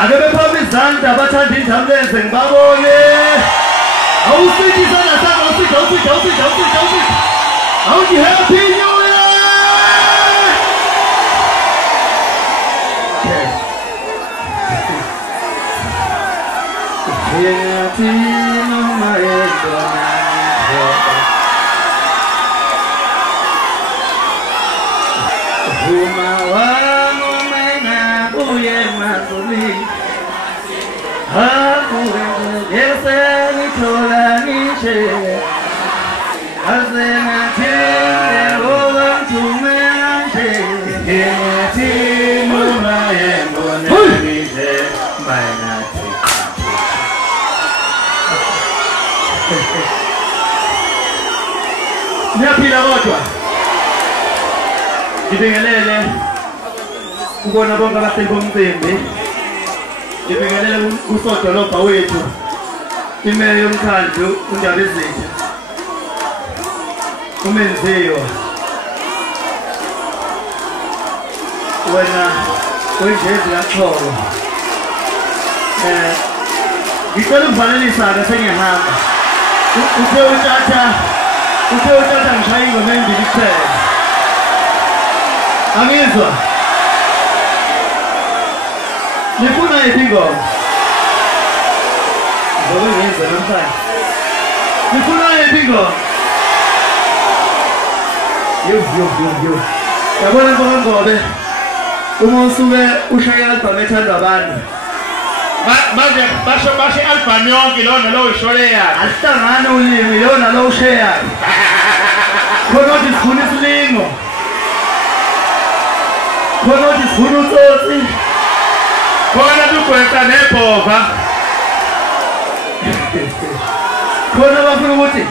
ake bephamba izandla abathanda indamlenze ngibabone awusithi isandla sakho awusithi awuthi happy new year Yathi noma yedwana Uma wangu mena uye mazuli Hakuwe yese nitola nishe Azena tinde ola tumenashe Yathi noma yedwana nishe Mainati Niyaphila kodwa Ngibingelele ukubona bonke abahleli bomcimbi Ngibingelele usodolobha wethu imeya yomkhandlu uNdabezitha uMenziwa wena oyinjezi kaXholo ngicela ukuvalelisa-ke sengiyahamba uthe uthatha ngishaya ingoma embili kuphela angizwa nifuna yiphi ingoma ngizokwengenza namhlanje nifuna yiphi ingoma yo yabona Ngobe uma usuke ushaya i-album ethandwa abantu manje basho i-album yonke lona lo ishole yakhe asihlangane ulimi lona lo usheyayo khona ukuthi sifuna isilingo khona ukuthi sifuna utsotsi khona tugwetsa nebhova khona bafuna ukuthi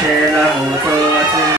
Shela